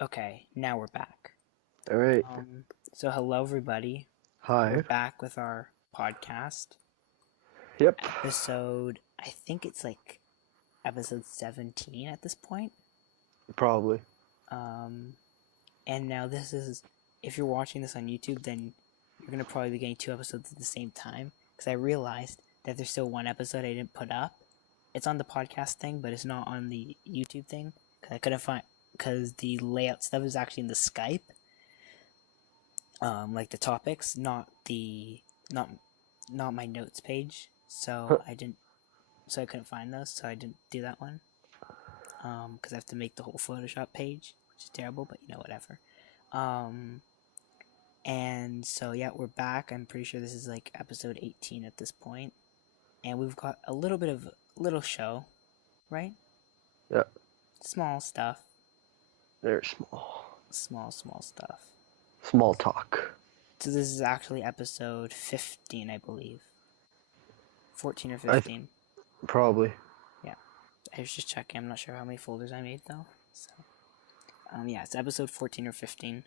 Okay, now we're back. All right. So hello everybody. We're Hi. back with our podcast Yep. episode. I think it's like episode 17 at this point. Probably. Um, and now this is if you're watching this on YouTube, then you're gonna probably be getting two episodes at the same time because I realized that there's still one episode I didn't put up. It's on the podcast thing, but it's not on the YouTube thing because I couldn't find because the layout stuff is actually in the Skype. Like the topics, not not my notes page. So I couldn't find those, so I didn't do that one. Because I have to make the whole Photoshop page, which is terrible, but whatever. Um, and so yeah, we're back. I'm pretty sure this is like episode 18 at this point, and we've got a little bit of little show, right? Yeah. Small stuff, They're small. small stuff. Small talk. So this is actually episode 15, I believe. 14 or I 15. Probably. Yeah. I was just checking. I'm not sure how many folders I made, though. So, yeah, it's episode 14 or 15.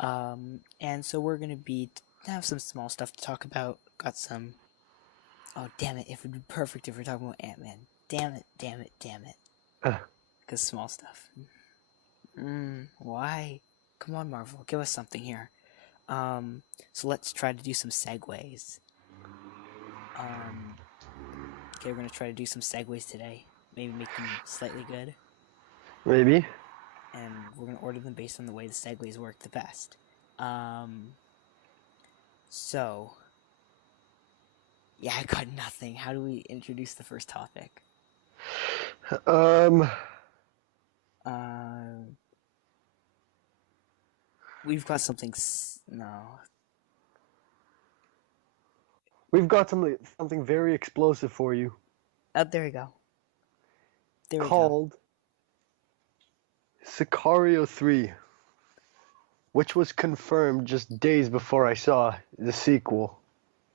And so we're going to have some small stuff to talk about. Got some... Oh, damn it. It would be perfect if we're talking about Ant-Man. Damn it. Because small stuff. Why? Come on, Marvel. Give us something here. So let's try to do some segues. Okay, we're gonna try to do some segues today. Maybe make them slightly good. Maybe. And we're gonna order them based on the way the segues work the best. So yeah, I got nothing. How do we introduce the first topic? Um. We've got something. No. We've got something very explosive for you. Oh, there we go. Called Sicario 3, which was confirmed just days before I saw the sequel.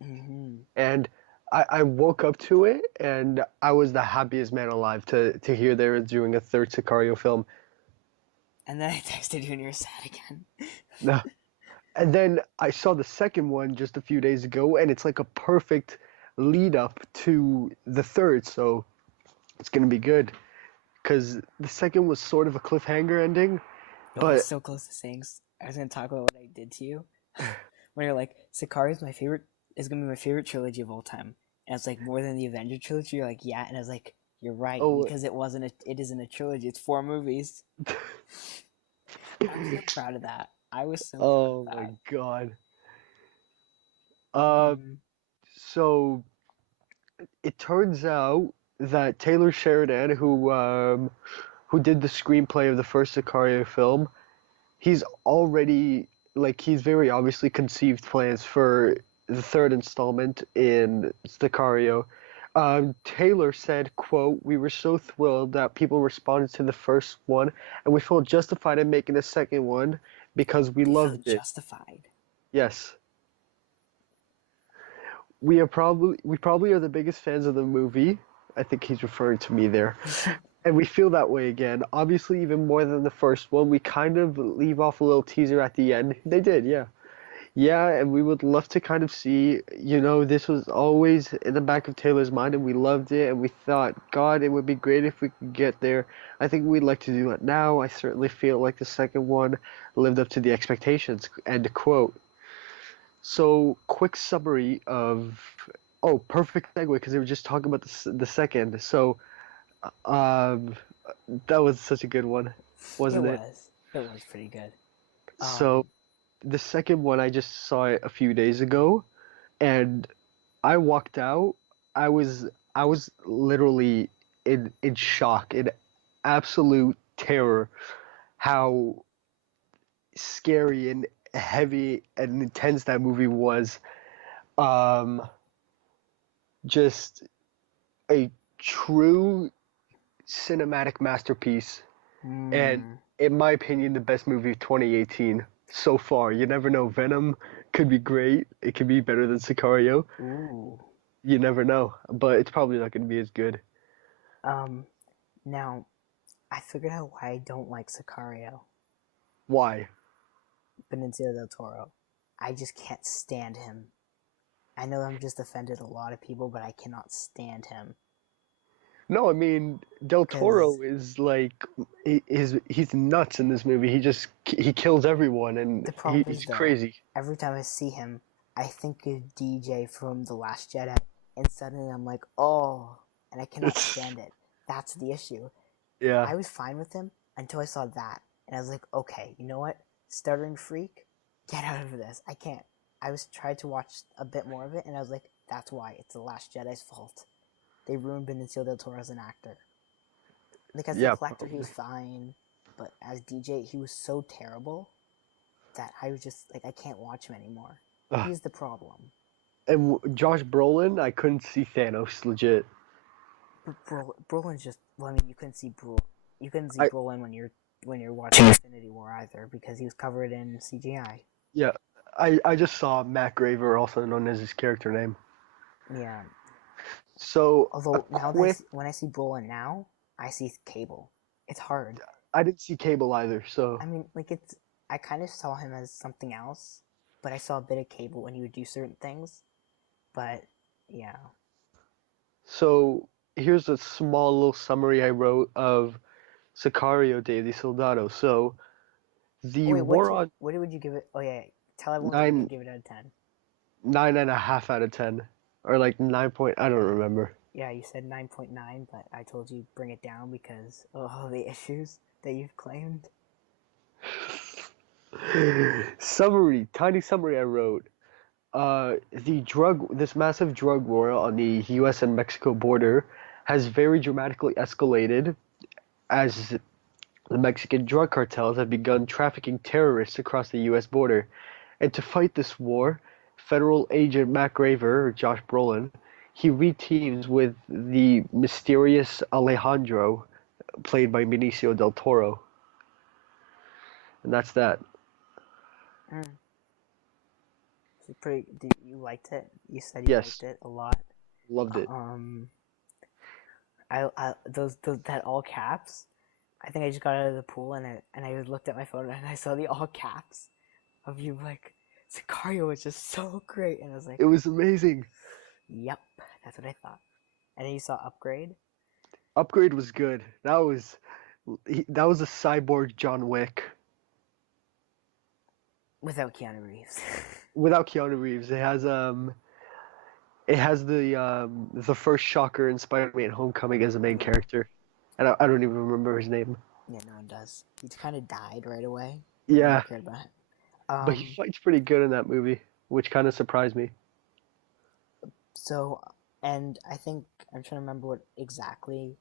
Mm-hmm. And I woke up to it, and I was the happiest man alive to hear they were doing a third Sicario film. And then I texted you and you were sad again. No. And then I saw the second one just a few days ago, and it's like a perfect lead up to the third, so it's gonna be good. Because the second was sort of a cliffhanger ending, I but was so close to saying I was gonna talk about what I did to you. When you're like, Sicario is gonna be my favorite trilogy of all time. And it's like more than the Avenger trilogy, you're like, yeah, and I was like, you're right, because it isn't a trilogy, it's 4 movies. I'm so proud of that. I was so proud of that. Oh my god. Mm-hmm. So it turns out that Taylor Sheridan, who did the screenplay of the first Sicario film, he's already he's very obviously conceived plans for the third installment in Sicario. Taylor said, quote, "We were so thrilled that people responded to the first one, and we felt justified in making a second one because we They felt loved it." justified. Yes. We probably are the biggest fans of the movie. I think he's referring to me there. And we feel that way again. Obviously, even more than the first one, we kind of leave off a little teaser at the end. They did, yeah. Yeah, and we would love to kind of see, this was always in the back of Taylor's mind, and we loved it, and we thought, God, it would be great if we could get there. I think we'd like to do it now. I certainly feel like the second one lived up to the expectations. End quote. So, quick summary of. Oh, perfect segue because they were just talking about the second. So, um, that was such a good one, wasn't it? It was pretty good. So, the second one, I just saw it a few days ago, and I walked out. I was literally in shock, in absolute terror, how scary and heavy and intense that movie was. Um, just a true cinematic masterpiece, and in my opinion, the best movie of 2018 so far. You never know. Venom could be great. It could be better than Sicario. Ooh. You never know, but it's probably not going to be as good. Now, I figured out why I don't like Sicario. Why? Benicio del Toro. I just can't stand him. I know I'm just offended a lot of people, but I cannot stand him. No, I mean Del Because Toro is like he's nuts in this movie. He kills everyone and the problem is, he's though, crazy. every time I see him, I think of DJ from The Last Jedi, and suddenly I'm like, oh, and I cannot It's stand it. That's the issue. yeah. I was fine with him until I saw that, and I was like, okay, you know what? Stuttering freak, get out of this. I can't. I was tried to watch a bit more of it, and I was like, that's why. It's The Last Jedi's fault. They ruined Benicio del Toro as an actor. Like, as the Yeah, collector, he was probably. fine, but as DJ, he was so terrible that I was just like, I can't watch him anymore. Ugh. He's the problem. And Josh Brolin, I couldn't see Thanos legit. But Brolin's just. Well, I mean, you couldn't see I Brolin when you're watching Infinity War either, because he was covered in CGI. yeah, I just saw Matt Graver, also known as his character name. Yeah. So a Although now quick, when I see Brolin now, I see Cable. It's hard. I didn't see Cable either. So I mean, like, it's. I kind of saw him as something else, but I saw a bit of Cable when he would do certain things. But yeah. so here's a small little summary I wrote of Sicario Daily Soldado. So Oh the wait, war on what would you give it? Oh yeah, tell everyone what you nine give it out of 10. 9.5 out of 10, or like 9 point. I don't remember. Yeah, you said 9.9, but I told you bring it down because of all the issues that you've claimed. Tiny summary I wrote. This massive drug war on the U.S. and Mexico border has very dramatically escalated as the Mexican drug cartels have begun trafficking terrorists across the U.S. border. And to fight this war, federal agent Matt Graver, or Josh Brolin, he reteams with the mysterious Alejandro, played by Benicio del Toro. And that's that. Mm. So you liked it? You said you Yes, liked it a lot. loved it. Um, I those that all caps. I think I just got out of the pool and I looked at my phone and I saw the all caps of you like Sicario was just so great, and I was like, It was amazing. yep, that's what I thought. And then you saw Upgrade. Upgrade was good. That was a cyborg John Wick Without Keanu Reeves. without Keanu Reeves. It has the first Shocker in Spider-Man: Homecoming as the main Yeah. character, and I don't even remember his name. Yeah, no one does. He kind of died right away. I never Yeah, cared about him. but he fights pretty good in that movie, which kind of surprised me. So, and I think I'm trying to remember what exactly.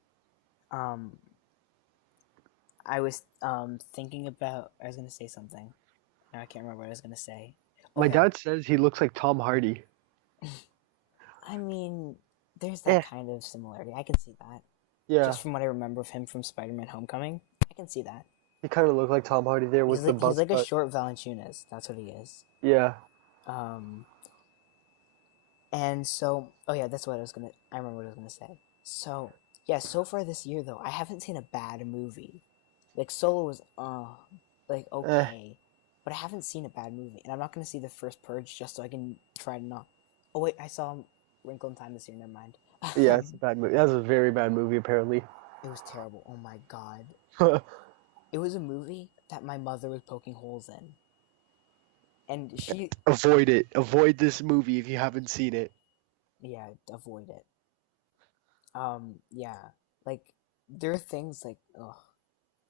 Um, I was thinking about. I was gonna say something. Now I can't remember what I was gonna say. Oh My yeah. dad says he looks like Tom Hardy. I mean, there's that Eh, kind of similarity. I can see that. yeah, Just from what I remember of him from Spider-Man: Homecoming, I can see that. he kind of looked like Tom Hardy there with the He's buzz like a cut. short Valanciunas. That's what he is. Yeah, Um, and so, oh yeah, that's what I was gonna. I remember what I was gonna say. So yeah, so far this year though, I haven't seen a bad movie. Like Solo was, like eh, okay, but I haven't seen a bad movie, and I'm not gonna see the first Purge just so I can try to not. Oh wait, I saw Wrinkle in Time this year. Never mind. yeah, it's a bad movie. That's a very bad movie, apparently. It was terrible. Oh my god. It was a movie that my mother was poking holes in, and she, Avoid it. Avoid this movie if you haven't seen it. yeah, avoid it. Yeah, like there are things like, ugh.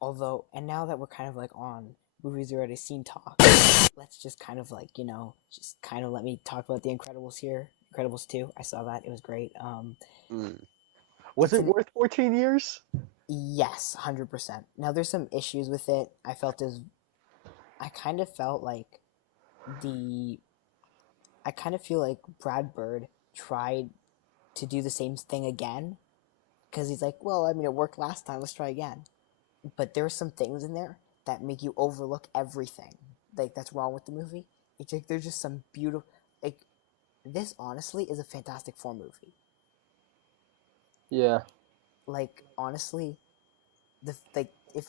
Although, and now that we're kind of like on movies we already seen talk, let's just kind of like, just kind of let me talk about The Incredibles here. Incredibles 2, I saw that. It was great. Mm. Was It's it an, worth 14 years? yes, 100%. Now there's some issues with it. I kind of felt like the, I kind of feel like Brad Bird tried to do the same thing again. Because he's like, well, I mean, it worked last time, let's try again. But there are some things in there that make you overlook everything like that's wrong with the movie. It's like there's just some beautiful, like, this honestly is a Fantastic Four movie. Yeah. Like honestly, the like if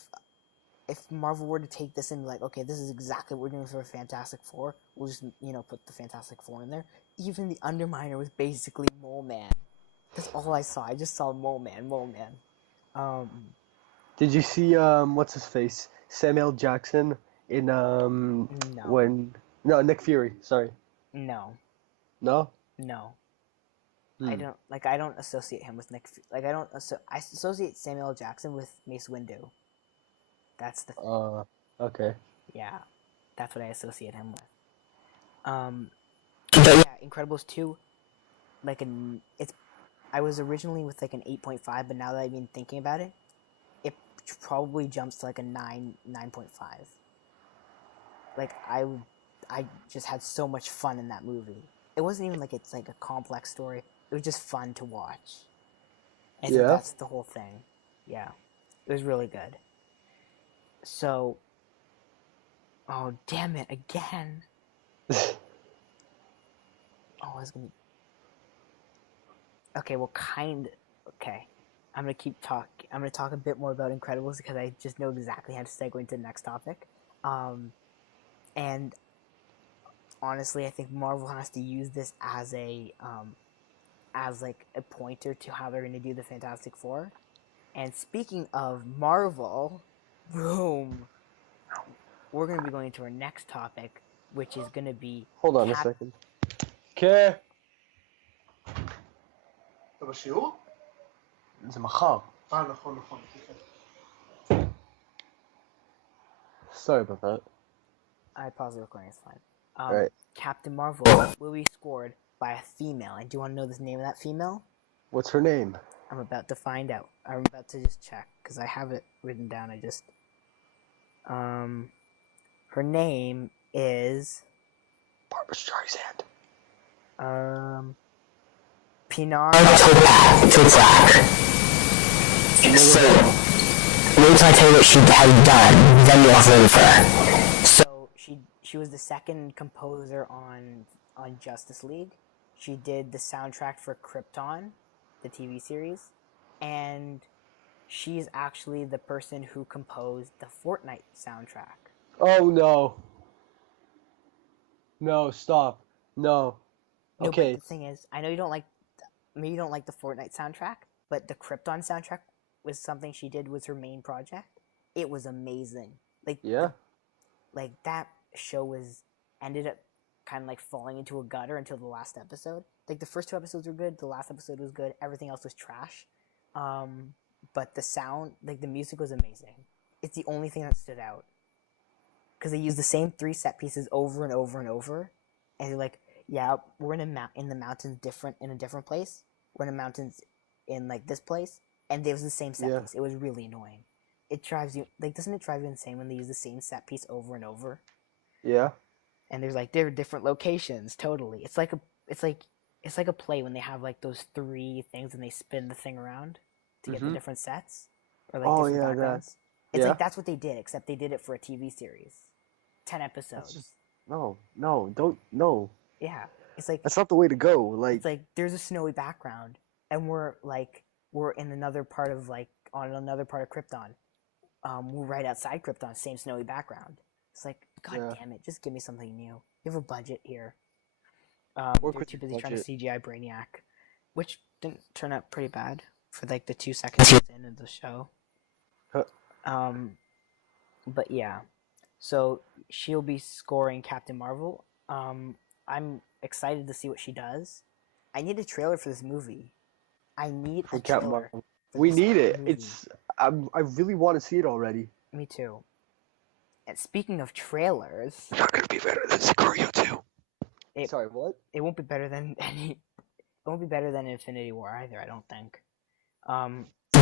if Marvel were to take this and be like, okay, this is exactly what we're doing for Fantastic Four, we'll just, put the Fantastic Four in there. Even the Underminer was basically Mole Man. That's all I saw. I just saw Mole Man. Did you see what's his face? Samuel Jackson in No. when no Nick Fury, sorry. No. No? No. Hmm. I don't associate him with Nick. I associate Samuel Jackson with Mace Windu. That's the thing. Okay. Yeah, that's what I associate him with. But yeah, Incredibles 2, I was originally with like an 8.5, but now that I've been thinking about it, it probably jumps to like a 9.5. Like I just had so much fun in that movie. It wasn't even like it's like a complex story. It was just fun to watch. I think that's the whole thing. Yeah, it was really good. So, oh damn it again! Oh, I was gonna. Okay, well, okay. I'm gonna talk a bit more about Incredibles because I just know exactly how to segue into the next topic. And honestly, I think Marvel has to use this as like a pointer to how they're gonna do the Fantastic Four. And speaking of Marvel, boom, we're gonna be going to our next topic, which is gonna be. Hold on a second. Okay. אתה בשיעור? זה מחר. נכון. Sorry about that. I pause the recording, it's fine. Alright. Captain Marvel will be scored by a female. And do you want to know the name of that female? What's her name? I'm about to find out. I'm about to just check because I have it written down. Her name is Barbara Streisand. Pinar. So, wait till I tell you what she has done, then you'll have heard of her. So she was the second composer on Justice League. She did the soundtrack for Krypton, the TV series, and she's actually the person who composed the Fortnite soundtrack. Oh no. No, stop. No. No, Okay. but the thing is, I know you don't like the Fortnite soundtrack, but the Krypton soundtrack was something she did, was her main project. It was amazing. Yeah. That show ended up kind of like falling into a gutter until the last episode. Like the first 2 episodes were good, the last episode was good, everything else was trash. But the sound, like the music was amazing. It's the only thing that stood out. Because they used the same 3 set pieces over and over and over. And they're like, yeah, we're in the mountains in a different place. We're in the mountains in like this place. And it was the same set piece. It was really annoying. It drives you, like, doesn't it drive you insane when they use the same set piece over and over? Yeah. And there are different locations, totally. It's like a play when they have like those 3 things and they spin the thing around to get the different sets. Or like different backgrounds. It's like that's what they did, except they did it for a TV series. 10 episodes. No. Yeah. It's like that's not the way to go. Like it's like there's a snowy background and we're in another part of on another part of Krypton. We're right outside Krypton, same snowy background. It's like, God damn it, just give me something new. You have a budget here. They're too busy trying to CGI Brainiac, which didn't turn out pretty bad for like the 2 seconds he's in the show. But yeah, so she'll be scoring Captain Marvel. I'm excited to see what she does. I need a trailer for this movie. I need a trailer. We need it. I really want to see it already. Me too. And speaking of trailers, it's not gonna be better than Sicario 2. Sorry, what? It won't be better than It won't be better than Infinity War either, I don't think.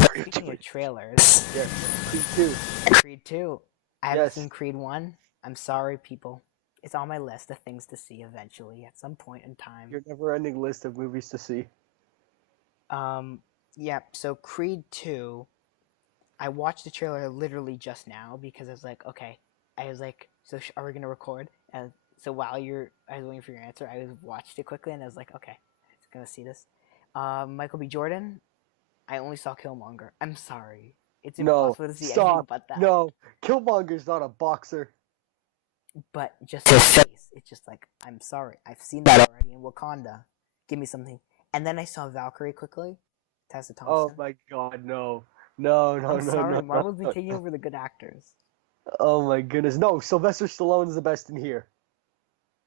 Speaking of trailers, Creed 2. Creed 2. I haven't seen Creed 1. I'm sorry, people. It's on my list of things to see eventually at some point in time. Your never-ending list of movies to see. Yeah, so Creed 2, I watched the trailer literally just now because I was like, okay. I was like, so are we going to record? And so while I was waiting for your answer, I watched it quickly and I was like, okay, I'm going to see this. Michael B. Jordan, I only saw Killmonger. I'm sorry. It's No, impossible to see anything stop. but that. No, Killmonger's not a boxer. But just his face, it's just like, I'm sorry, I've seen that already in Wakanda. Give me something. And then I saw Valkyrie quickly. Tessa Oh Thompson. my God, no. No, I'm sorry, no. Marvel's been taking over the good actors. Oh my goodness. No, Sylvester Stallone's the best in here.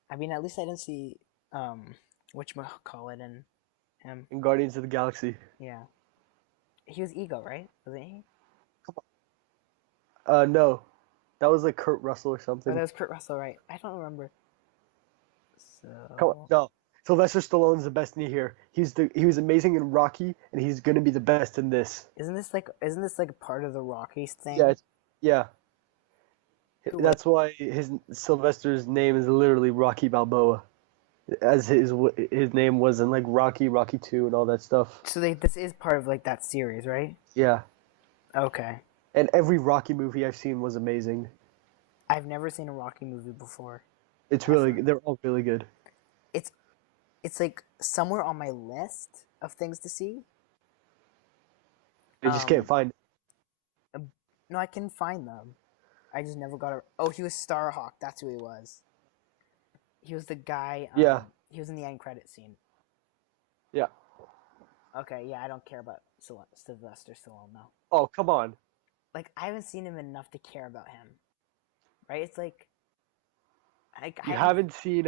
I mean, at least I didn't see, whatchamacallit in him. In Guardians of the Galaxy. Yeah. He was Ego, right? Wasn't he? No. That was like Kurt Russell or Oh, something. that was Kurt Russell, right? I don't remember. Come on, So... no. Sylvester Stallone's the best in here. He was amazing in Rocky, and he's gonna be the best in this. Isn't this like a part of the Rockies thing? Yeah, yeah. Who That's why Sylvester's name is literally Rocky Balboa, as his name was in like Rocky 2, and all that stuff. So this is part of like that series, right? Yeah. Okay. And every Rocky movie I've seen was amazing. I've never seen a Rocky movie before. They're all really good. It's like somewhere on my list of things to see. You just can't find it. No, I can find them. I just never got a... Oh, he was Starhawk. That's who he was. He was the guy... Yeah. He was in the end credit scene. Yeah. Okay, yeah, I don't care about Sylvester Stallone, though. Oh, come on. Like, I haven't seen him enough to care about him. Right? It's like... You haven't seen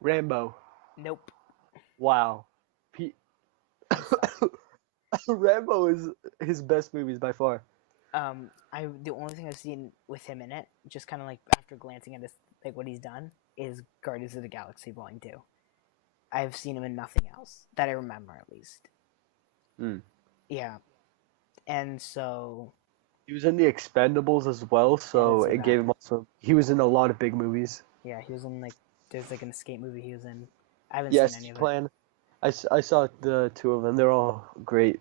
Rambo? Nope. Wow. Rambo is his best movies by far. The only thing I've seen with him in it, just kind of like after glancing at his, like what he's done, is Guardians of the Galaxy Volume 2. I've seen him in nothing else that I remember, at least. Yeah, and so he was in the Expendables as well, so it gave him also. He was in a lot of big movies. Yeah, he was in like there's like an escape movie he was in. I haven't seen any of it. Plan. I saw the two of them. They're all great.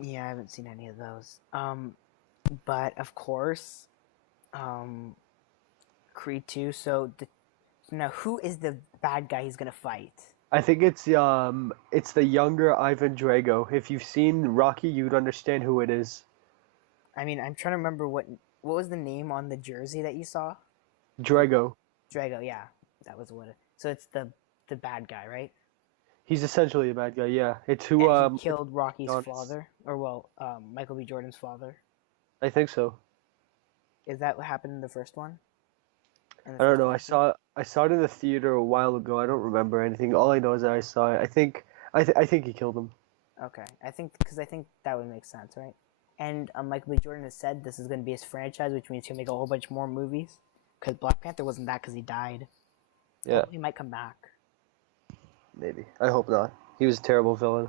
Yeah, I haven't seen any of those. But of course, Creed 2. So now, who is the bad guy he's gonna fight? I think it's the younger Ivan Drago. If you've seen Rocky, you'd understand who it is. I mean, I'm trying to remember what was the name on the jersey that you saw? Drago. Drago, yeah, that was what. So it's the bad guy, right? He's essentially a bad guy. Yeah, it's who And he killed Rocky's father, or Michael B. Jordan's father. I think so. Is that what happened in the first one? I don't know. I saw it in the theater a while ago. I don't remember anything. All I know is that I saw it. I think he killed him. Okay, I think that would make sense, right? And Michael B. Jordan has said this is going to be his franchise, which means he'll make a whole bunch more movies. Because Black Panther wasn't that because he died. Yeah. He might come back. Maybe. I hope not. He was a terrible villain.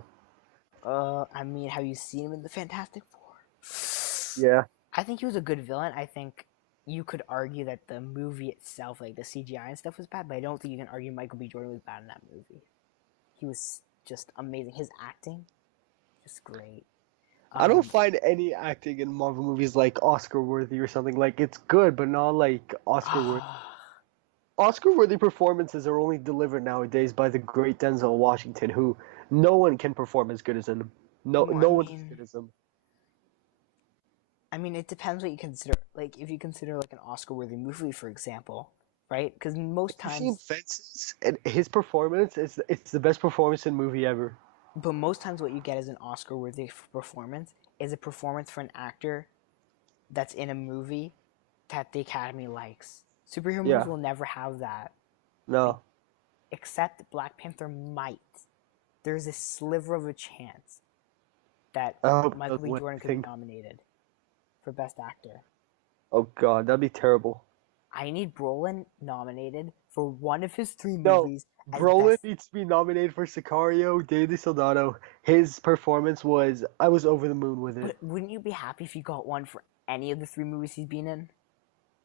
I mean, have you seen him in the Fantastic Four? Yeah. I think he was a good villain. I think you could argue that the movie itself, like the CGI and stuff, was bad, but I don't think you can argue Michael B. Jordan was bad in that movie. He was just amazing. His acting, just great. I don't find any acting in Marvel movies like Oscar-worthy or something. Like, it's good, but not like Oscar-worthy. Oscar-worthy performances are only delivered nowadays by the great Denzel Washington, who no one can perform as good as him. No one's as good as him. I mean, it depends what you consider. Like, if you consider like an Oscar-worthy movie, for example, right? Because most times, You've seen Fences, and his performance it's the best performance in a movie ever. But most times, what you get as an Oscar-worthy performance is a performance for an actor that's in a movie that the Academy likes. Superhero movies will never have that. No. Except Black Panther might. There's a sliver of a chance that Michael B. Jordan could be nominated for Best Actor. Oh God, that'd be terrible. I need Brolin nominated for one of his 3 movies. Brolin needs to be nominated for Sicario, Day of the Soldado. His performance I was over the moon with it. But wouldn't you be happy if you got one for any of the 3 movies he's been in?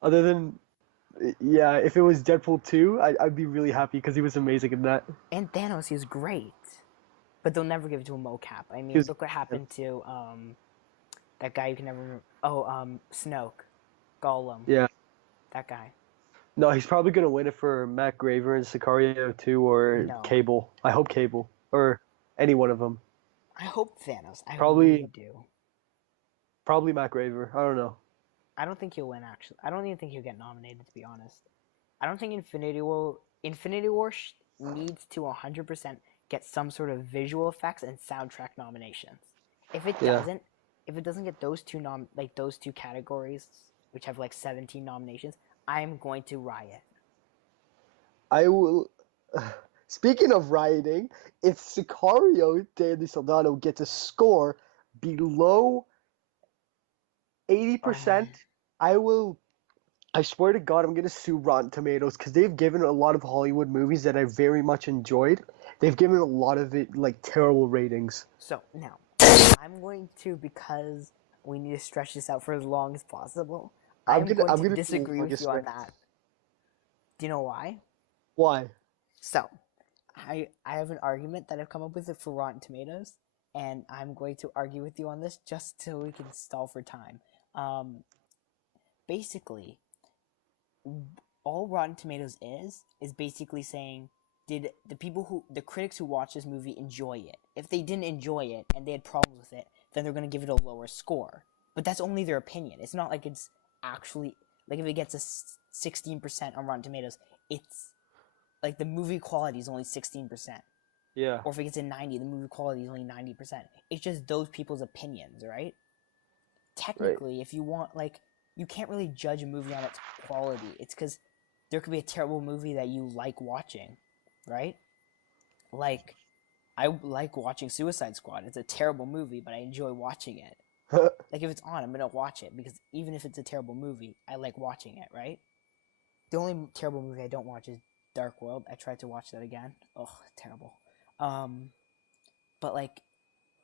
Other than, yeah, if it was Deadpool 2, I'd be really happy because he was amazing in that. And Thanos, he was great. But they'll never give it to a mocap. I mean, look what happened to that guy you can never remember. Oh, Snoke. Gollum. Yeah. That guy. No, he's probably going to win it for Matt Graver in Sicario 2 or Cable. I hope Cable. Or any one of them. I hope Thanos. I Probably really do. Probably Matt Graver. I don't know. I don't think he'll win. Actually, I don't even think he'll get nominated. To be honest, I don't think Infinity War needs to 100% get some sort of visual effects and soundtrack nominations. If it Yeah. doesn't, if it doesn't get those two categories, which have like 17 nominations, I'm going to riot. I will. Speaking of rioting, if Sicario Day of the Soldado gets a score below 80%, I will. I swear to God, I'm gonna sue Rotten Tomatoes because they've given a lot of Hollywood movies that I very much enjoyed. They've given a lot of it like terrible ratings. So now, I'm going to, because we need to stretch this out for as long as possible. I'm going to disagree with you on that. Do you know why? Why? So, I have an argument that I've come up with it for Rotten Tomatoes, and I'm going to argue with you on this just so we can stall for time. Basically, all Rotten Tomatoes is basically saying, did the critics who watch this movie enjoy it? If they didn't enjoy it and they had problems with it, then they're going to give it a lower score. But that's only their opinion. It's not like it's actually, like if it gets a 16% on Rotten Tomatoes, it's like the movie quality is only 16%. Yeah. Or if it gets a 90, the movie quality is only 90%. It's just those people's opinions, right? Technically, if you want, like, you can't really judge a movie on its quality. It's because there could be a terrible movie that you like watching, right? Like, I like watching Suicide Squad. It's a terrible movie, but I enjoy watching it. Like, if it's on, I'm going to watch it, because even if it's a terrible movie, I like watching it, right? The only terrible movie I don't watch is Dark World. I tried to watch that again. Oh, terrible. But, like,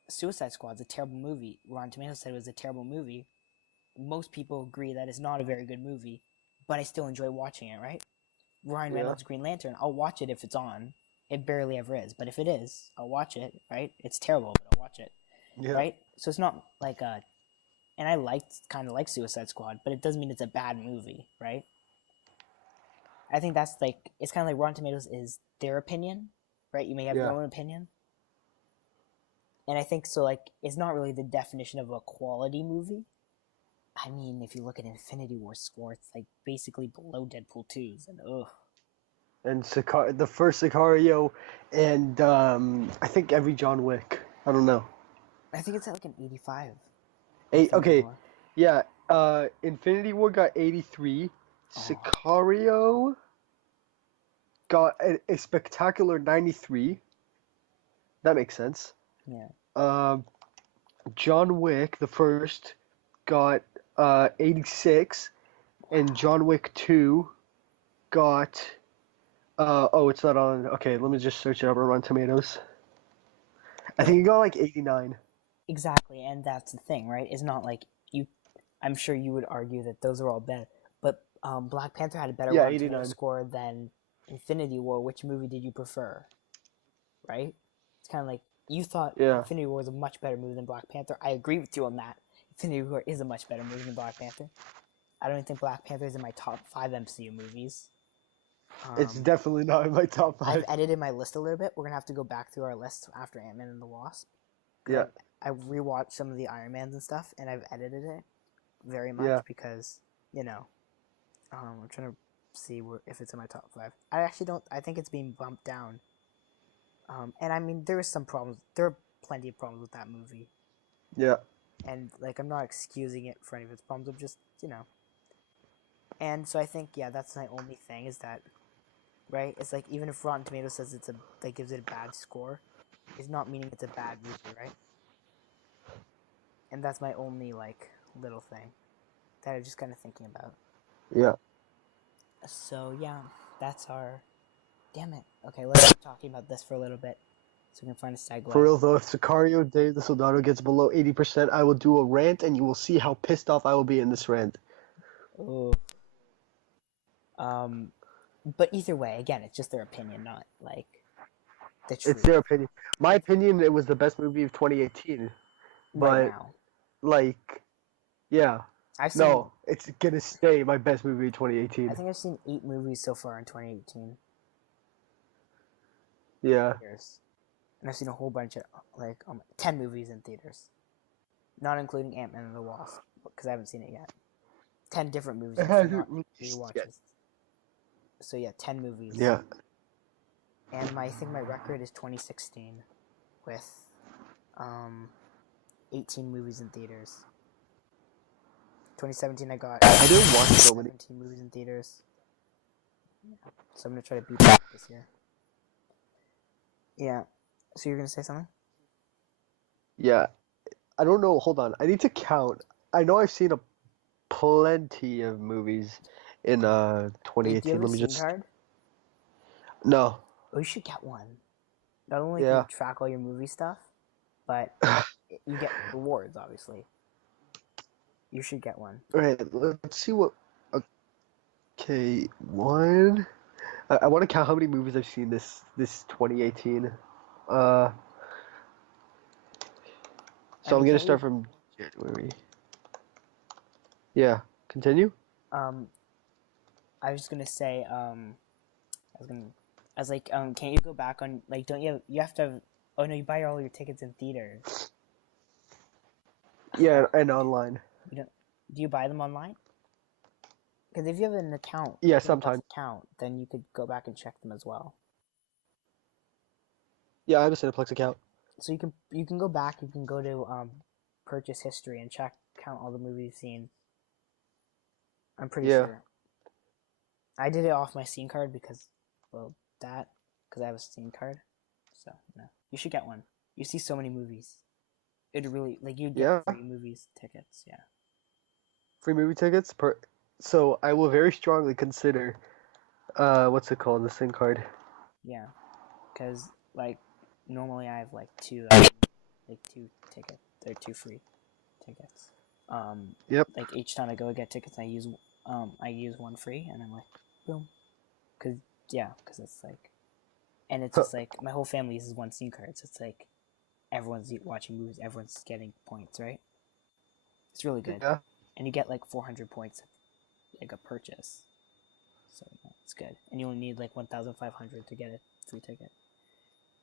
Suicide Squad's a terrible movie. Rotten Tomatoes said it was a terrible movie. Most people agree that it's not a very good movie, but I still enjoy watching it, right? Ryan Reynolds' Green Lantern, I'll watch it if it's on. It barely ever is, but if it is, I'll watch it, right? It's terrible, but I'll watch it, right? So it's not like a... And I kind of like Suicide Squad, but it doesn't mean it's a bad movie, right? I think that's like... It's kind of like Rotten Tomatoes is their opinion, right? You may have your own opinion. And I think so, like, it's not really the definition of a quality movie. I mean, if you look at Infinity War score, it's like basically below Deadpool 2's, and ugh. And the first Sicario, and I think every John Wick. I don't know. I think it's at like an 85. Okay, yeah. Infinity War got 83. Sicario got a spectacular 93. That makes sense. Yeah. John Wick, the first, got 86, and John Wick 2 got it's not on. Okay, let me just search it up on Rotten Tomatoes. I think it got like 89. Exactly, and that's the thing, right? It's not like I'm sure you would argue that those are all bad, but Black Panther had a better Rotten Tomatoes score than Infinity War. Which movie did you prefer? Right? It's kind of like you thought Infinity War was a much better movie than Black Panther. I agree with you on that. Infinity War is a much better movie than Black Panther. I don't even think Black Panther is in my top 5 MCU movies. It's definitely not in my top 5. I've edited my list a little bit. We're going to have to go back through our list after Ant-Man and the Wasp. Yeah. I rewatched some of the Iron Mans and stuff, and I've edited it very much because, you know, I'm trying to see if it's in my top 5. I actually don't. I think it's being bumped down. And I mean, there are some problems. There are plenty of problems with that movie. Yeah. And, like, I'm not excusing it for any of its problems. I'm just, you know. And so I think, that's my only thing is that, right? It's like, even if Rotten Tomatoes says that gives it a bad score, it's not meaning it's a bad movie, right? And that's my only, like, little thing that I'm just kind of thinking about. Yeah. So, that's our... Damn it. Okay, let's keep talking about this for a little bit so we can find a segue. For real though, if Sicario Day of the Soldado gets below 80%, I will do a rant and you will see how pissed off I will be in this rant. Ooh. But either way, again, it's just their opinion, not, like, the truth. It's their opinion. My opinion, it was the best movie of 2018. Right But, now. like, yeah. It's gonna stay my best movie of 2018. I think I've seen 8 movies so far in 2018. Yeah. And I've seen a whole bunch of, like, 10 movies in theaters. Not including Ant-Man and the Wasp, because I haven't seen it yet. 10 different movies, It so hasn't not released rewatches. yet. So yeah, 10 movies. Yeah. And I think my record is 2016, with 18 movies in theaters. 2017 I got I didn't watch so many. 17 movies in theaters. So I'm gonna try to beat that this year. Yeah. So you're gonna say something? Yeah. I don't know. Hold on. I need to count. I know I've seen plenty of movies in Wait, do you 2018. have a Let me scene just. card? No. Oh, you should get one. Not only can Yeah. you track all your movie stuff, but you get rewards, obviously. You should get one. Alright, let's see what. Okay, one. I want to count how many movies I've seen this 2018. So I mean, I'm gonna can't start you? from January. Yeah, continue. I was gonna say, I was like, can't you go back on, like, don't you have to have, oh no, you buy all your tickets in theaters. Yeah, and online. You don't, do you buy them online? Because if you have an account, Yeah, if you have a sometimes. account, then you could go back and check them as well. Yeah, I have a Cineplex account. So you can go back, you can go to purchase history and count all the movies you've seen. I'm pretty Yeah. sure. I did it off my scene card because I have a scene card. So no, you should get one. You see so many movies. It'd really you'd get Yeah. free movies tickets. Yeah. Free movie tickets per. So I will very strongly consider. What's it called? The SIM card. Yeah, because normally I have two tickets. They're 2 free tickets. Yep. Like each time I go get tickets, I use one free, and I'm like, boom, because it's and it's just my whole family uses one SIM card, so it's like everyone's watching movies, everyone's getting points, right? It's really good, Yeah. and you get 400 points, a purchase, so it's good, and you only need 1,500 to get a free ticket.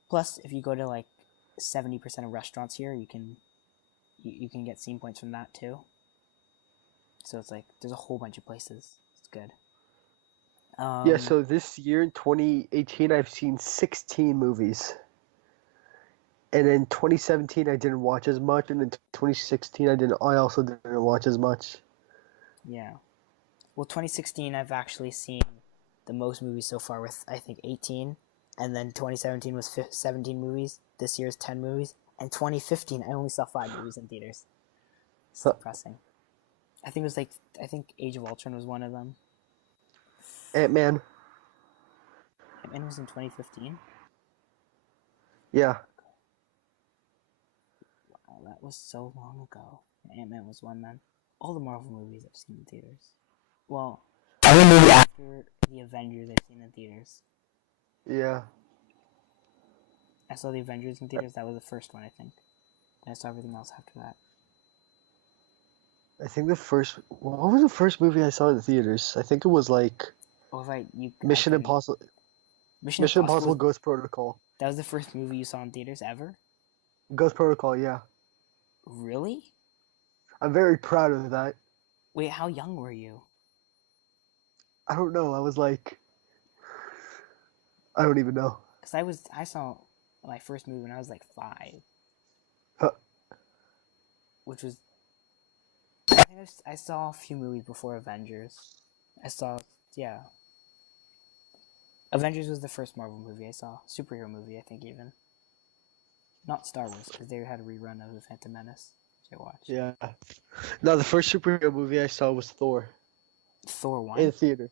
Plus, if you go to 70% of restaurants here, you can get scene points from that too. So it's there's a whole bunch of places. It's good. Yeah, so this year in 2018, I've seen 16 movies. And in 2017, I didn't watch as much, and in 2016, I also didn't watch as much. Yeah. Well, 2016, I've actually seen the most movies so far with, I think, 18. And then 2017 was 17 movies. This year's 10 movies. And 2015, I only saw 5 movies in theaters. It's depressing. I think it was Age of Ultron was one of them. Ant-Man. Ant-Man was in 2015? Yeah. Wow, that was so long ago. Ant-Man was one then. All the Marvel movies I've seen in theaters. Well, after the Avengers I've seen in theaters. Yeah. I saw the Avengers in theaters. That was the first one, I think. And I saw everything else after that. I think what was the first movie I saw in the theaters? I think it was Mission Impossible. Mission Impossible Ghost Protocol. That was the first movie you saw in theaters ever? Ghost Protocol, yeah. Really? I'm very proud of that. Wait, how young were you? I don't know. I was I don't even know. Because I saw my first movie when I was 5. Huh. Which was... I think I saw a few movies before Avengers. Yeah. Avengers was the first Marvel movie I saw. Superhero movie, I think, even. Not Star Wars, because they had a rerun of The Phantom Menace, which I watched. Yeah. No, the first superhero movie I saw was Thor. Thor 1? In theater.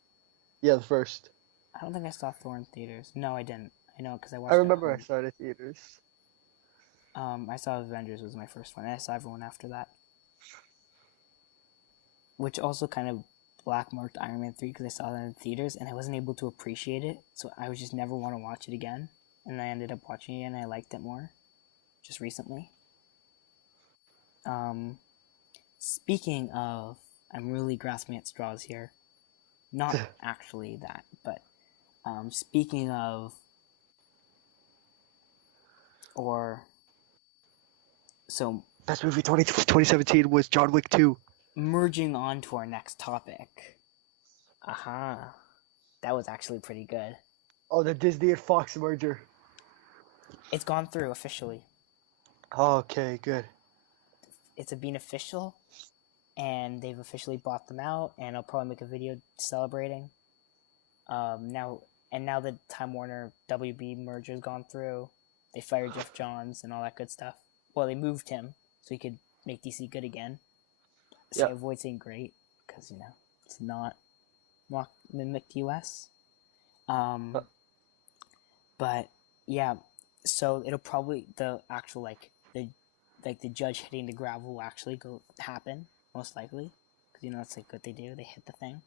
Yeah, the first. I don't think I saw Thor in theaters. No, I didn't. I know, because I watched I it remember at I saw it in theaters. home. I saw Avengers was my first one, and I saw everyone after that. Which also kind of blackmarked Iron Man 3, because I saw that in theaters, and I wasn't able to appreciate it, so I would just never want to watch it again. And I ended up watching it, and I liked it more. Just recently. Speaking of, I'm really grasping at straws here. Not actually that, but speaking of, so Best movie 2017 was John Wick 2. Merging on to our next topic. That was actually pretty good. Oh, the Disney and Fox merger. It's gone through officially. Okay, good. It's been official, and they've officially bought them out, and I'll probably make a video celebrating. Now that Time Warner WB merger's gone through, they fired Jeff Johns and all that good stuff. Well, they moved him so he could make DC good again. So I avoid saying great because it's not mimicked US. But yeah, so it'll probably the actual the judge hitting the gravel will actually happen most likely because that's like what they do. They hit the thing.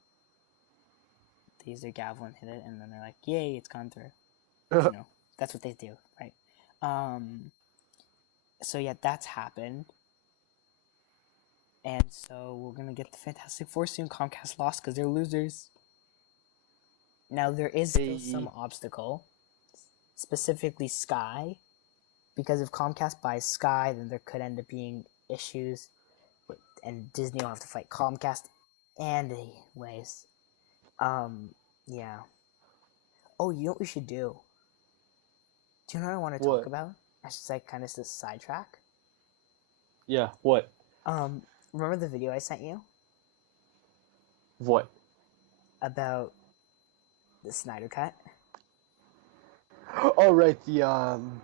They use their gavel and hit it, and then they're like, "Yay, it's gone through." That's what they do, right? So yeah, that's happened. And so we're going to get the Fantastic Four soon. Comcast lost because they're losers. Now, there is still some obstacle, specifically Sky. Because if Comcast buys Sky, then there could end up being issues. And Disney will have to fight Comcast anyways. Yeah. Oh, you know what we should do? Do you know what I want to talk about? I should say kind of this sidetrack. Yeah, what? Remember the video I sent you? What? About the Snyder Cut? Oh, right,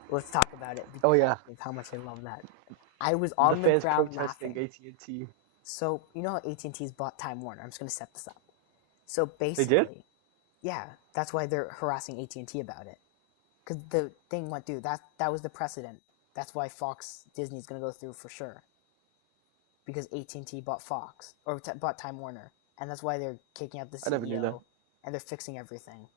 Let's talk about it. Oh, yeah. Of how much I love that. I was on the ground laughing. AT&T. So, you know how AT&T's bought Time Warner? I'm just going to set this up. So, basically... They did? Yeah, that's why they're harassing AT&T about it. Because the thing went through. That was the precedent. That's why Disney's going to go through for sure. Because AT&T bought Fox, or bought Time Warner. And that's why they're kicking out the CEO. I never knew that. And they're fixing everything.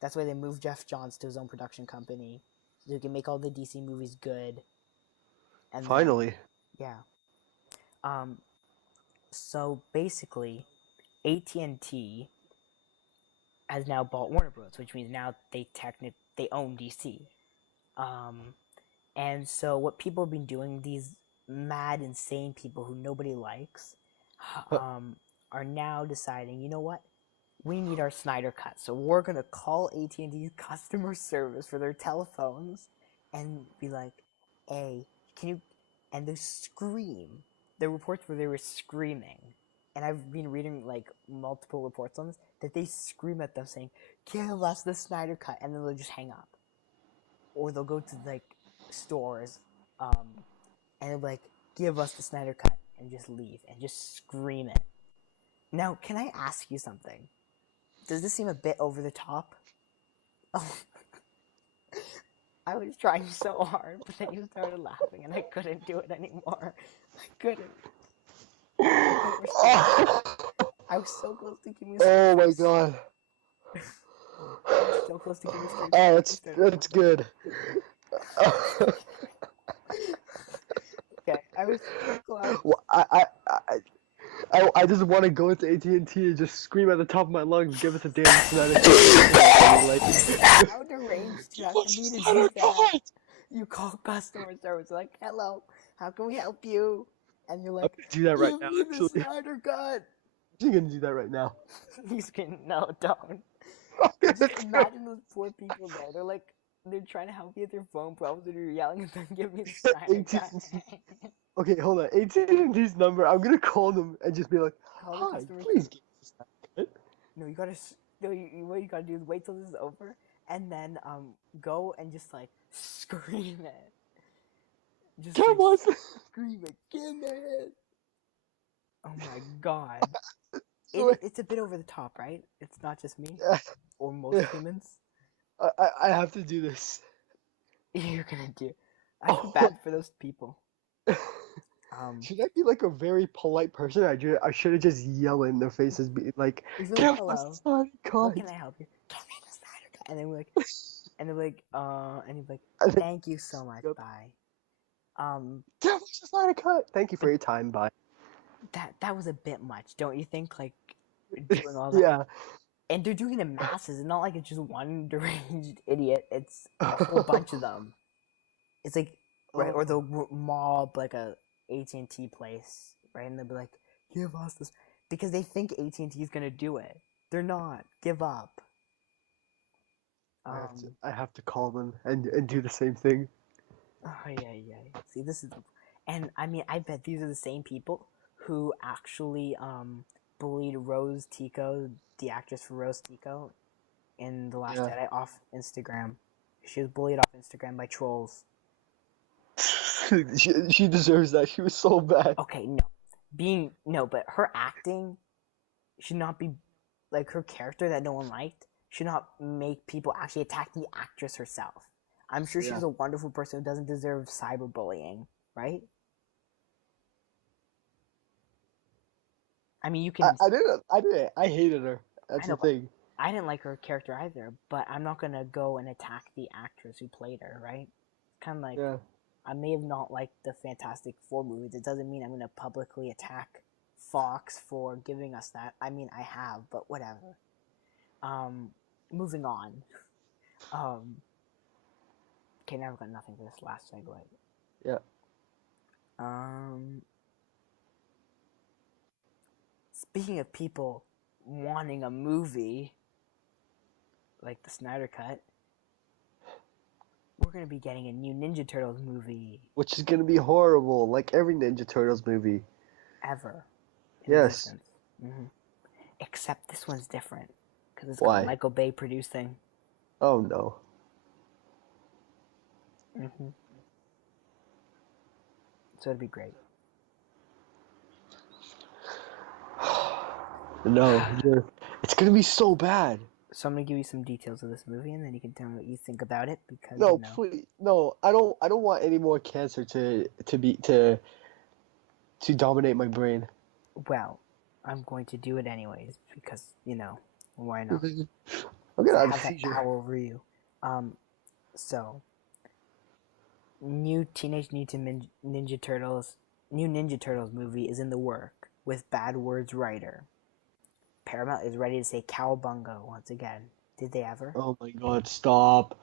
That's why they moved Jeff Johns to his own production company. So he can make all the DC movies good. And finally. Yeah. So basically, AT&T has now bought Warner Bros., which means now they own DC. And so what people have been doing, these mad, insane people who nobody likes, are now deciding, you know what? We need our Snyder Cut. So we're going to call AT&T's customer service for their telephones and be like, hey, can you... And they scream. The reports where they were screaming, and I've been reading multiple reports on this, that they scream at them saying, give us the Snyder Cut, and then they'll just hang up. Or they'll go to stores, and they'll be like, give us the Snyder Cut, and just leave, and just scream it. Now, can I ask you something? Does this seem a bit over the top? Oh. I was trying so hard, but then you started laughing, and I couldn't do it anymore. I couldn't. I was so close to giving you Oh my god. I was so close to giving you straight. Oh, that's good. Okay, I was so close. Well, I just want to go into AT&T and just scream at the top of my lungs, give us a damn Snyder Cut. How deranged do you have to be to do that? You call customer service like, hello, how can we help you? And you're like, do that right give now, me actually. the Snyder Cut. I'm gonna do that right now. He's gonna, no, don't. Just imagine those poor people there. They're trying to help you with their phone problems, and you're yelling at them, give me the Snyder Cut. Okay, hold on. AT&T's number. I'm gonna call them and just be like, hi, please give us that. No, you gotta. No, what you gotta do is wait till this is over, and then go and just scream it. Just come on, scream it, give it. Oh my god, it's a bit over the top, right? It's not just me or most humans. I have to do this. You're gonna do. I feel bad for those people. Should I be a very polite person? I should have just yelled in their faces, be like, "Give us the Snyder Cut." How can I help you? Give me the Snyder Cut. And then we're and you're like, thank you so much. Bye. Give us the Snyder Cut. Thank you for your time. Bye. That was a bit much, don't you think? Doing all that. Yeah. And they're doing it in masses. It's not like it's just one deranged idiot. It's a whole bunch of them. It's right, or they'll mob AT&T place, right? And they'll be like, give us this. Because they think AT&T is going to do it. They're not. Give up. I have to call them and do the same thing. Oh, yeah. See, this is... And, I mean, I bet these are the same people who actually bullied Rose Tico, the actress for Rose Tico, in The Last Jedi off Instagram. She was bullied off Instagram by trolls. she deserves that. She was so bad. Okay, no, but her acting should not be, like, her character that no one liked should not make people actually attack the actress herself. I'm sure she's a wonderful person who doesn't deserve cyberbullying, right? I mean, you can... I didn't. I hated her. That's the thing. I didn't like her character either, but I'm not gonna go and attack the actress who played her, right? It's kind of like, I may have not liked the Fantastic Four movies. It doesn't mean I'm gonna publicly attack Fox for giving us that. I mean, I have, but whatever. Moving on. Okay, now I've got nothing for this last segue. Yeah. Speaking of people wanting a movie, like the Snyder Cut, we're gonna be getting a new Ninja Turtles movie. Which is gonna be horrible, like every Ninja Turtles movie. Ever. Yes. Mm-hmm. Except this one's different. Because it's got Michael Bay producing. Oh no. Mm-hmm. So it'd be great. No, it's gonna be so bad. So I'm gonna give you some details of this movie, and then you can tell me what you think about it. Because no, please, no, I don't want any more cancer to dominate my brain. Well, I'm going to do it anyways because why not? I'm gonna have that power over you. So new Teenage Mutant Ninja Turtles movie is in the work with Bad Words writer. Paramount is ready to say cowabunga once again. Did they ever? Oh my god, stop.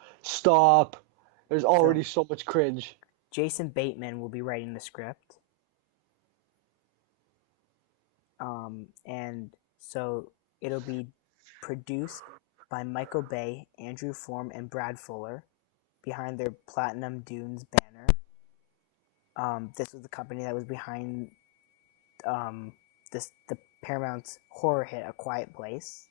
There's already so much cringe. Jason Bateman will be writing the script. And so it'll be produced by Michael Bay, Andrew Form, and Brad Fuller behind their Platinum Dunes banner. This was the company that was behind the Paramount's horror hit A Quiet Place,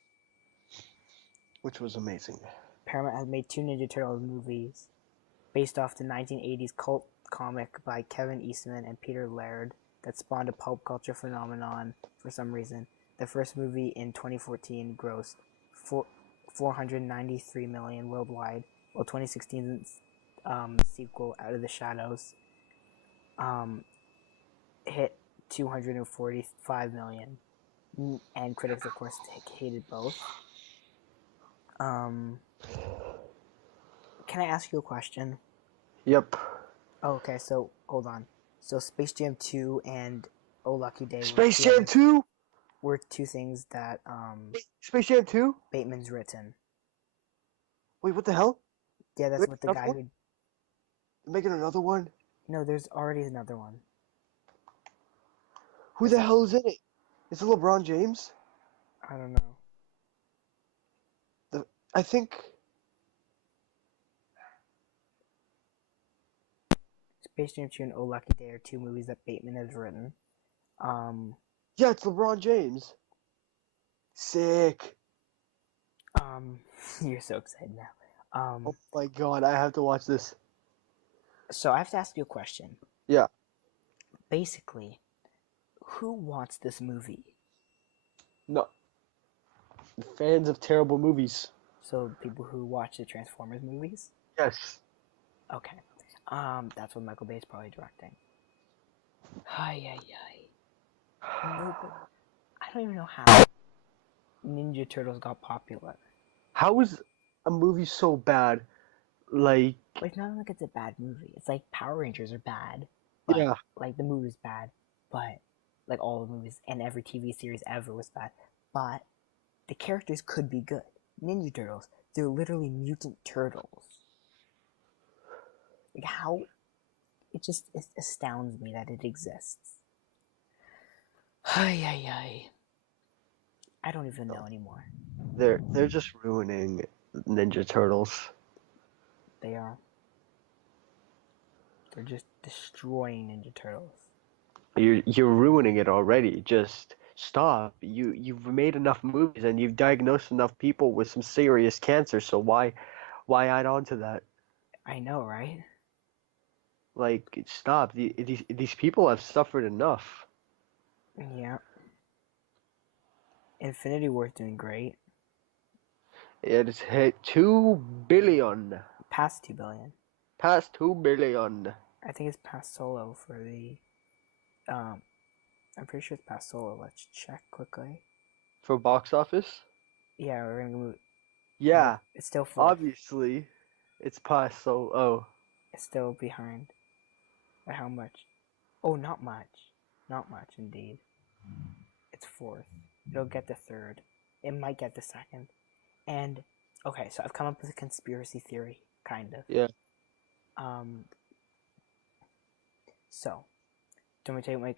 which was amazing. Paramount has made 2 Ninja Turtles movies based off the 1980s cult comic by Kevin Eastman and Peter Laird that spawned a pulp culture phenomenon for some reason. The first movie in 2014 grossed $493 million worldwide, while 2016's sequel Out of the Shadows hit $245 million. And critics, of course, hated both. Can I ask you a question? Yep. Oh, okay, so hold on. So Space Jam 2 and Oh Lucky Day. Space Jam 2 were 2 things that Space Jam 2 Bateman's written. Wait, what the hell? Yeah, that's what the guy who making another one. No, there's already another one. Who the hell is in it? Is it LeBron James? I don't know. I think Space Jam 2 and Oh Lucky Day are 2 movies that Bateman has written. Yeah, it's LeBron James. Sick. You're so excited now. Oh my god, I have to watch this. So I have to ask you a question. Yeah. Basically, who wants this movie? No. Fans of terrible movies. So people who watch the Transformers movies? Yes. Okay. That's what Michael Bay's probably directing. I don't even know how Ninja Turtles got popular. How is a movie so bad? Like, it's not like it's a bad movie. It's like Power Rangers are bad. But, yeah. Like the movie's bad, but like all the movies and every TV series ever was bad. But the characters could be good. Ninja Turtles, they're literally mutant turtles. Like how it astounds me that it exists. Ay. I don't even know anymore. They're just ruining Ninja Turtles. They are. They're just destroying Ninja Turtles. You're ruining it already. Just stop. You've made enough movies and you've diagnosed enough people with some serious cancer. So why add on to that? I know, right? Like, stop. These people have suffered enough. Yeah. Infinity War's doing great. It's hit 2 billion. Past 2 billion. Past 2 billion. I think it's past Solo for the. I'm pretty sure it's past Solo. Let's check quickly. For box office? Yeah, we're gonna move. Yeah, It's still fourth. obviously, it's past. So It's still behind. By how much? Oh, not much. Not much, indeed. It's fourth. It'll get the third. It might get the second. And okay, so I've come up with a conspiracy theory, kind of. yeah. So, do you want me to tell you what my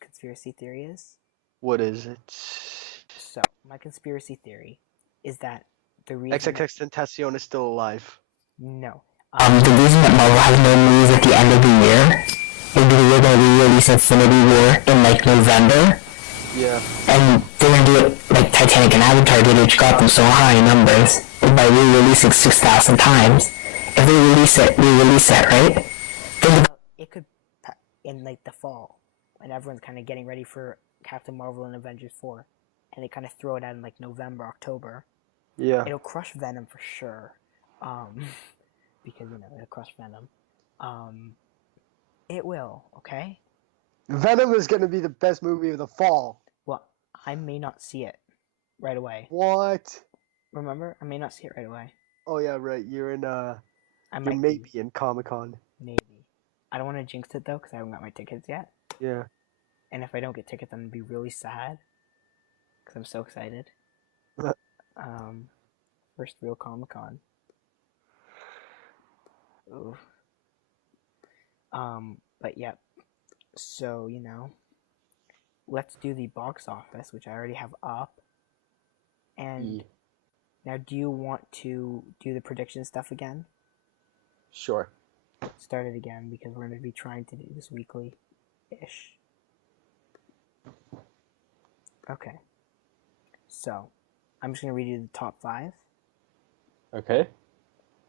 conspiracy theory is? What is it? So, my conspiracy theory is that the reason XXXTentacion is still alive. no. The reason that Marvel has no movies at the end of the year is because they're going to re-release Infinity War in like November, Yeah. and they're going to do it like Titanic and Avatar did, which got them so high in numbers by re-releasing 6,000 times. If they re-release it, right? Think about It could in like the fall when everyone's kind of getting ready for Captain Marvel and Avengers 4, and they kind of throw it out in like November, October. Yeah. It'll crush Venom for sure, because it'll crush Venom. It will, okay. Venom is gonna be the best movie of the fall. Well, I may not see it right away. What? Remember, I may not see it right away. Oh yeah, right. You're in I you're might maybe in Comic-Con. maybe. I don't want to jinx it though, because I haven't got my tickets yet. Yeah. And if I don't get tickets, I'm gonna be really sad, because I'm so excited. First real Comic-Con. Ooh. But yep. So, let's do the box office, which I already have up. And now, do you want to do the prediction stuff again? Sure. Start it again, because we're going to be trying to do this weekly-ish. Okay. So, I'm just going to read you the top 5. Okay.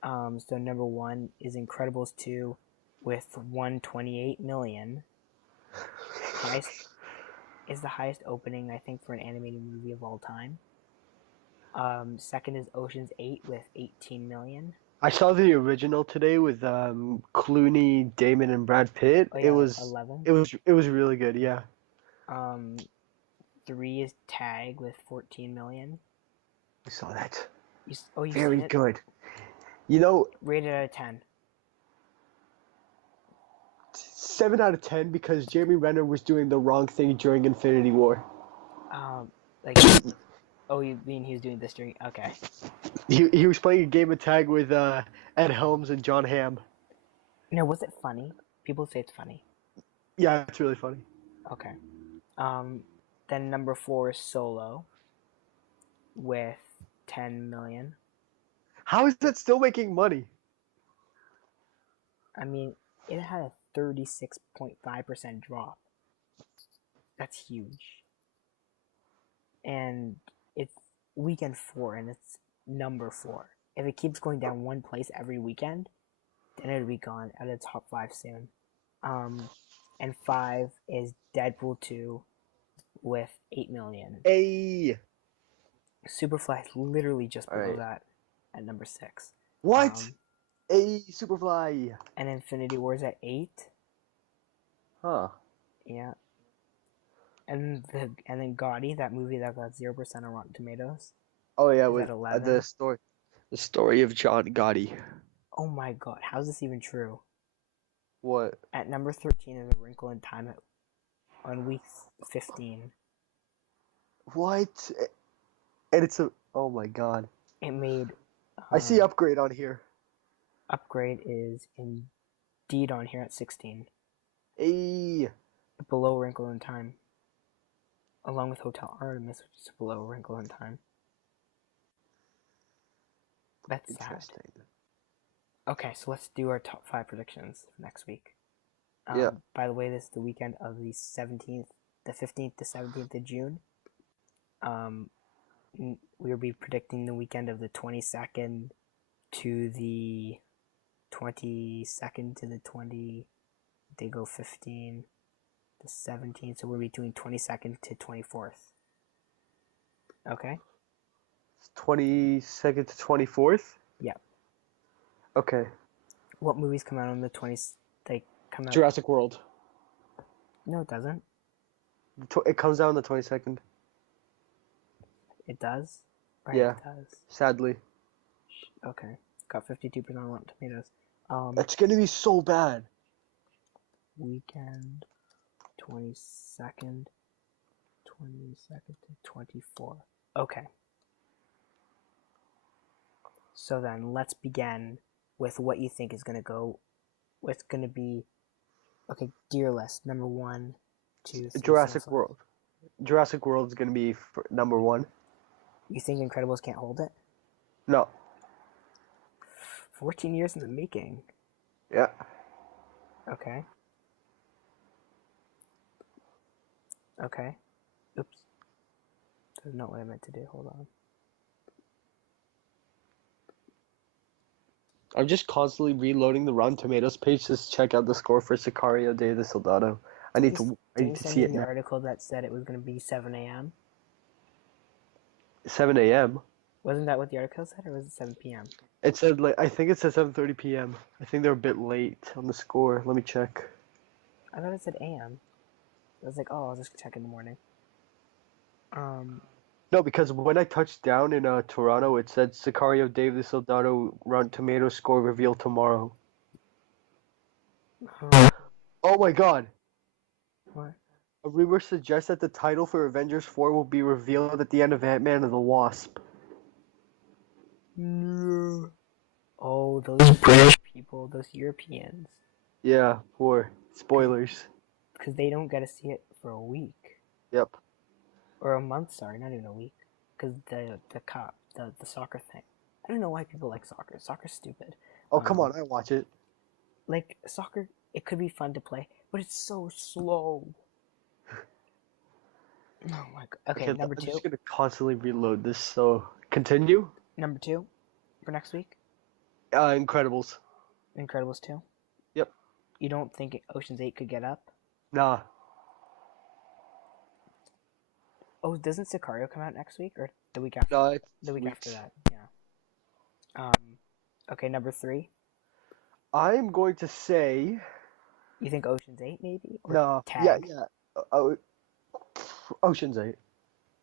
So number 1 is Incredibles 2 with 128 million. Is the highest opening, I think, for an animated movie of all time. Second is Ocean's 8 with 18 million. I saw the original today with Clooney, Damon, and Brad Pitt. Oh, yeah, it was 11. It was really good. Yeah. 3 is Tag with 14 million. I saw that. You've Very seen it? good. Rated out of 10. 7 out of 10 because Jeremy Renner was doing the wrong thing during Infinity War. Oh, you mean he was doing this during? Okay. He was playing a game of tag with Ed Helms and John Hamm. Now, was it funny? People say it's funny. Yeah, it's really funny. Okay. Then number 4 is Solo with 10 million. How is that still making money? I mean, it had a 36.5% drop. That's huge. And it's weekend 4, and it's number 4. If it keeps going down one place every weekend, then it'll be gone out of the top 5 soon. And 5 is Deadpool 2 with 8 million. Hey! Superfly is literally just below Alright. that at number 6. What? Hey, Superfly! And Infinity War's at 8. Huh. Yeah. And then Gotti, that movie that got 0% on Rotten Tomatoes. Oh yeah, Is with that 11? the story of John Gotti. Oh my god, how's this even true? What? At number 13 is A Wrinkle in Time on week 15. What? And it's oh my god. It made... I see Upgrade on here. Upgrade is in Deed on here at 16. Hey. Below Wrinkle in Time. Along with Hotel Artemis, which is below Wrinkle in Time. That's sad. Interesting. Okay, so let's do our top 5 predictions for next week. Yeah. By the way, this is the weekend of the 17th, the 15th to 17th of June. We'll be predicting the weekend of the 22nd to the 22nd to the 20. They go 15 to 17, so we'll be doing 22nd to 24th. Okay? 22nd to 24th? Yeah. Okay. What movies come out on the 20th? They come out. Jurassic World. No, it doesn't. It comes out on the 22nd. It does? Right, Yeah. it does. Sadly. Okay. Got 52% on Rotten Tomatoes. It's gonna be so bad. Weekend 22nd to 24. Okay. So then let's begin with what you think is gonna go. What's gonna be? Okay, dear list number 1, 2, 3. Jurassic World. Jurassic World is gonna be number 1. You think Incredibles can't hold it? No. 14 years in the making. Yeah. Okay. Okay. Oops. That's not what I meant to do. Hold on. I'm just constantly reloading the Rotten Tomatoes page to check out the score for Sicario Day of the Soldado. I need to see it the now. article that said it was going to be 7 a.m. 7 a.m. Wasn't that what the article said, or was it 7 p.m.? It said I think it said 7:30 p.m. I think they're a bit late on the score. Let me check. I thought it said a.m. I was like, oh, I'll just check in the morning. No, because when I touched down in Toronto, it said Sicario Day of the Soldado Rotten Tomatoes score revealed tomorrow. Oh my god! What? A rumor suggests that the title for Avengers 4 will be revealed at the end of Ant-Man and the Wasp. No. Oh, those British people, those Europeans. Yeah, for spoilers. Because they don't get to see it for a week. Yep. Or a month, sorry, not even a week. Because the soccer thing. I don't know why people like soccer. Soccer's stupid. Oh, come on, I watch it. Like, soccer, it could be fun to play, but it's so slow. Oh my god. Okay, number 2. I'm just gonna constantly reload this, so continue. Number 2 for next week? Incredibles. Incredibles 2? Yep. You don't think Ocean's 8 could get up? Nah. Oh, doesn't Sicario come out next week or the week after? No, it's the week weeks. after that. Yeah. Okay, number 3. I'm going to say You think Ocean's 8 maybe? Or no. Tag? Yeah. Ocean's 8.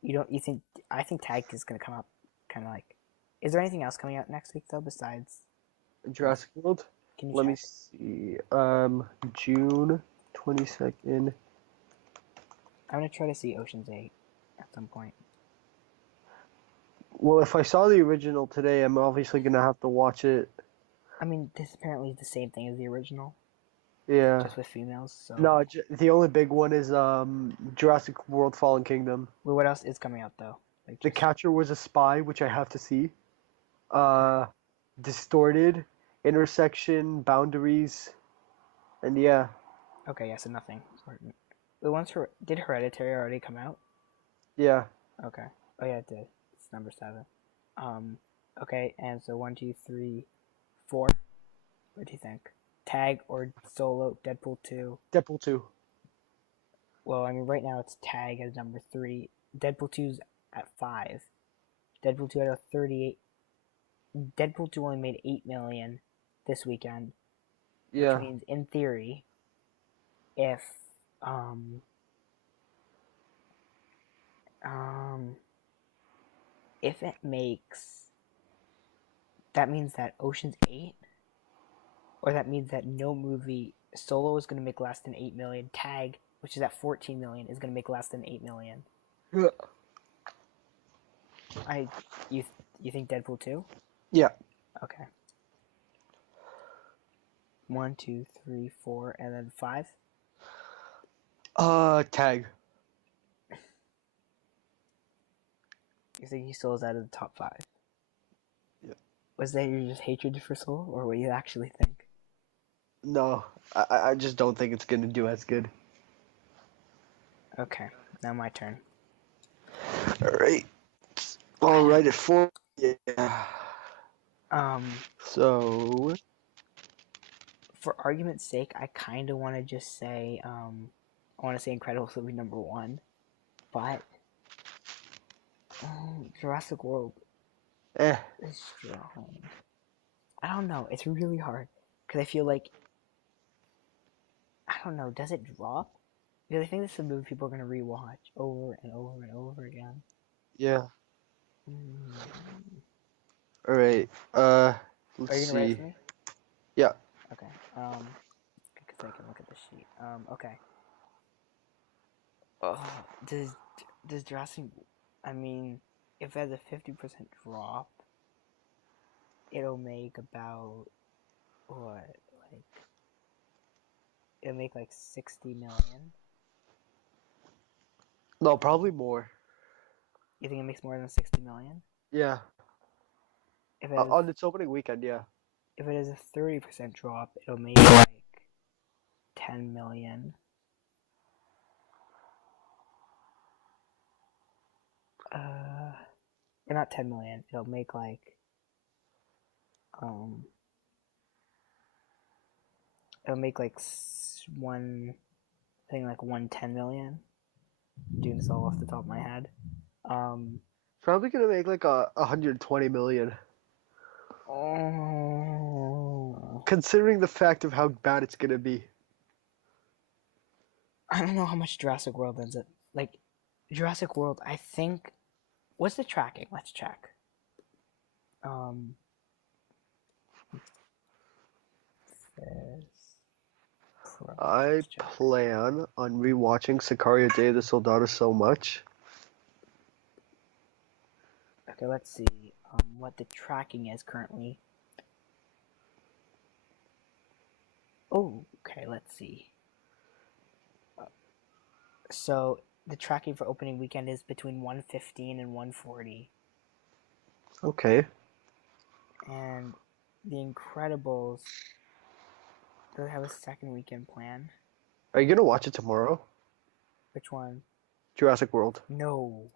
You think I think Tag is gonna come up kinda like. Is there anything else coming out next week though besides Jurassic World. can you Let me check? see. June 22nd. I'm gonna try to see Ocean's 8 at some point. Well, if I saw the original today, I'm obviously gonna have to watch it. I mean, this apparently is the same thing as the original, Yeah. just with females. So No, the only big one is Jurassic World: Fallen Kingdom. Well, what else is coming out though? Like The just- Catcher was a Spy, which I have to see. Distorted, Intersection, Boundaries, and yeah. Okay, yeah, so nothing. Did Hereditary already come out? Yeah. Okay. Oh yeah, it did. It's number 7. Okay, and so 1, 2, 3, 4. What do you think? Tag or Solo? Deadpool 2. Deadpool 2. Well, I mean, right now it's Tag as number 3. Deadpool 2's at 5. Deadpool 2 had a 38. Deadpool 2 only made 8 million this weekend. Yeah. Which means, in theory, if it makes, that means that Ocean's 8, or that means that no movie, Solo is going to make less than 8 million. Tag, which is at 14 million, is going to make less than 8 million. You think Deadpool 2? Yeah. Okay. 1, 2, 3, 4, and then 5. Tag. You think he still is out of the top 5? Yeah. Was that your just hatred for Soul, or what you actually think? No, I just don't think it's gonna do as good. Okay, now my turn. Alright. Alright at 4. Yeah. So For argument's sake, I kind of want to just say, I want to say Incredibles will be number 1, but Jurassic World is strong. I don't know. It's really hard because I feel like, I don't know. Does it drop? Because I think this is a movie people are gonna rewatch over and over and over again. yeah. Mm. Alright. Are Let's you gonna write it see. for me? Yeah. Okay. Because I can look at the sheet. Okay. Oh, does Jurassic? I mean, if it has a 50% drop, it'll make about what? Like, it'll make like 60 million. No, probably more. You think it makes more than 60 million? Yeah. If it has, On its opening weekend, yeah. if it has a 30% drop, it'll make like 10 million. Or not 10 million. It'll make like it'll make like one, I think like 110 million. Doing this all off the top of my head. Probably gonna make like 120 million. Oh, Considering the fact of how bad it's gonna be. I don't know how much Jurassic World ends up. Like, Jurassic World, I think. What's the tracking? Let's check. I plan on rewatching Sicario Day of the Soldado so much. Okay, let's see what the tracking is currently. Oh, okay, let's see. So the tracking for opening weekend is between 115 and 140. Okay. And The Incredibles does have a second weekend plan. Are you gonna watch it tomorrow? Which one? Jurassic World. No.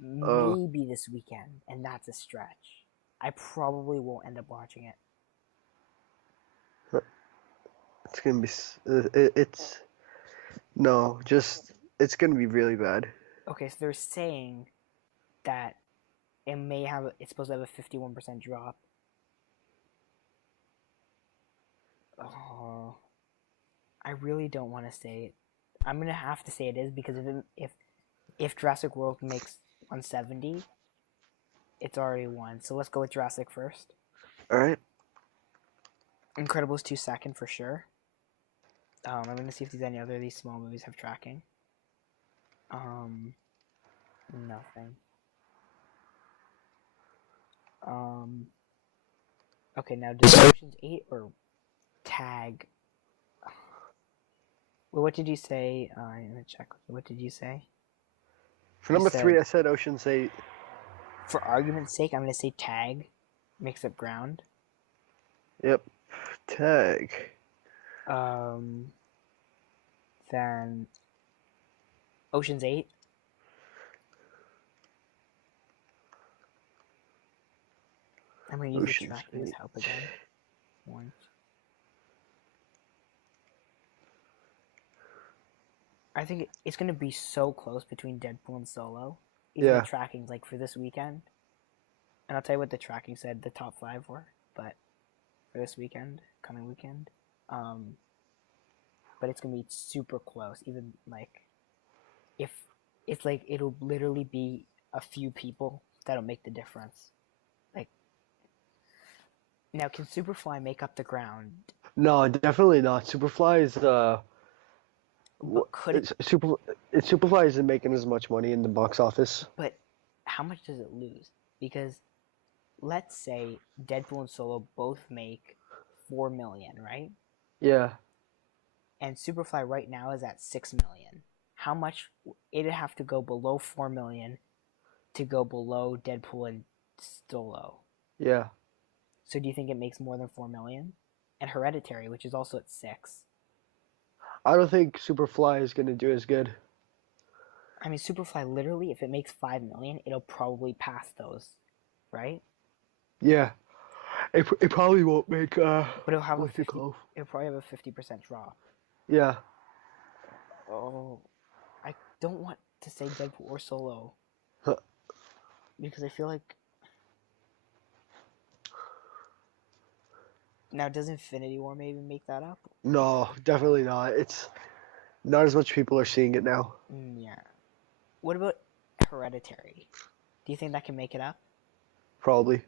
Maybe this weekend, and that's a stretch. I probably won't end up watching it. It's gonna be. It's. No, just. It's gonna be really bad. Okay, so they're saying that it's supposed to have a 51% drop. Oh, I really don't want to say it. I'm gonna have to say it is because if Jurassic World makes 170, it's already won. So let's go with Jurassic first. All right. Incredibles 2 second for sure. I'm gonna see if there's any other of these small movies have tracking. Nothing. Okay, now does Ocean's 8 or Tag? Well, what did you say? I'm gonna check. What did you say? For number 3, I said Ocean's 8. For argument's sake, I'm gonna say Tag. Makes up ground. Yep. Tag. Then Ocean's 8. I'm gonna use the tracking as help again. One. I think it's gonna be so close between Deadpool and Solo. Even the tracking's like for this weekend. And I'll tell you what the tracking said the top 5 were, but for this weekend, coming weekend. But it's gonna be super close. Even like if it's like it'll literally be a few people that'll make the difference. Like now, can Superfly make up the ground? No, definitely not. Superfly is could it? Superfly isn't making as much money in the box office. But how much does it lose? Because let's say Deadpool and Solo both make 4 million, right? Yeah. And Superfly right now is at 6 million. How much it'd have to go below 4 million to go below Deadpool and Solo? Yeah. So do you think it makes more than 4 million? And Hereditary, which is also at 6. I don't think Superfly is gonna do as good. I mean, Superfly literally, if it makes 5 million, it'll probably pass those, right? Yeah. It probably won't make But it'll have what's it called? it'll probably have a 50% drop. Yeah. Oh, I don't want to say Deadpool or Solo Huh. because I feel like now does Infinity War maybe make that up? No, definitely not. It's not as much people are seeing it now. Yeah. What about Hereditary? Do you think that can make it up? Probably.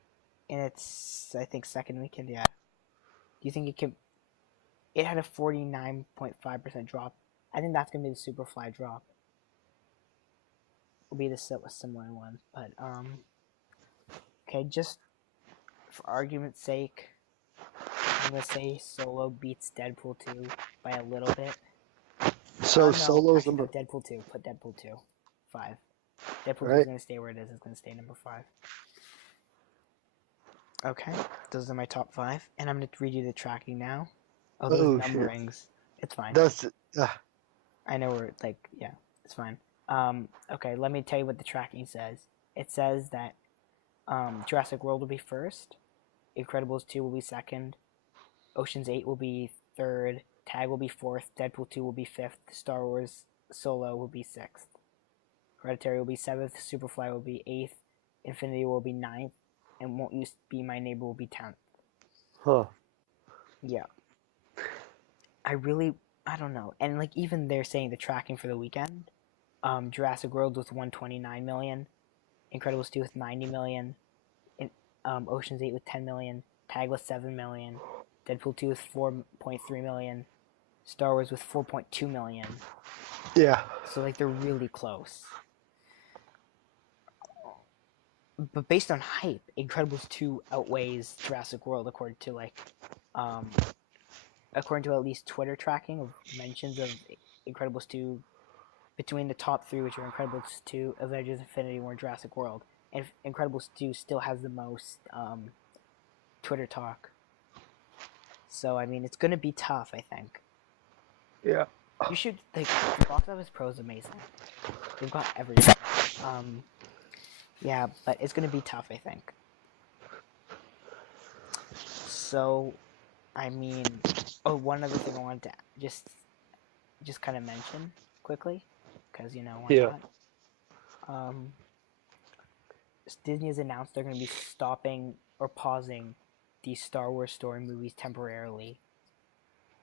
In its, I think, second weekend, yeah. Do you think it can? It had a 49.5% drop. I think that's gonna be the Superfly drop. Will be the similar one, but okay, just for argument's sake, I'm gonna say Solo beats Deadpool 2 by a little bit. So No, Solo's actually, number no, Deadpool 2. Put Deadpool 2. 5. Deadpool 2 is right. gonna stay where it is. It's gonna stay number 5. Okay, those are my top 5, and I'm gonna read you the tracking now. Oh, those Oh shit. numberings. It's fine. That's I know we're yeah, it's fine. Okay, let me tell you what the tracking says. It says that Jurassic World will be first, Incredibles 2 will be second, Ocean's 8 will be third, Tag will be fourth, Deadpool 2 will be fifth, Star Wars Solo will be sixth, Hereditary will be seventh, Superfly will be eighth, Infinity War will be ninth, and Won't You Be My Neighbor will be 10th. huh. Yeah. I don't know. And like even they're saying the tracking for the weekend, Jurassic World with 129 million, Incredibles 2 with 90 million, Ocean's 8 with 10 million, Tag with 7 million, Deadpool 2 with 4.3 million, Star Wars with 4.2 million. Yeah. So like they're really close. But based on hype, Incredibles 2 outweighs Jurassic World according to at least Twitter tracking of mentions of Incredibles 2 between the top 3, which are Incredibles 2, Avengers Infinity War, and Jurassic World. And Incredibles 2 still has the most Twitter talk. So, I mean, it's going to be tough, I think. Yeah. You should, the Box Office Pro is amazing. They've got everything. Yeah, but it's going to be tough, I think. So, I mean, one other thing I wanted to just kind of mention quickly, because, why not? Disney has announced they're going to be stopping or pausing the Star Wars story movies temporarily.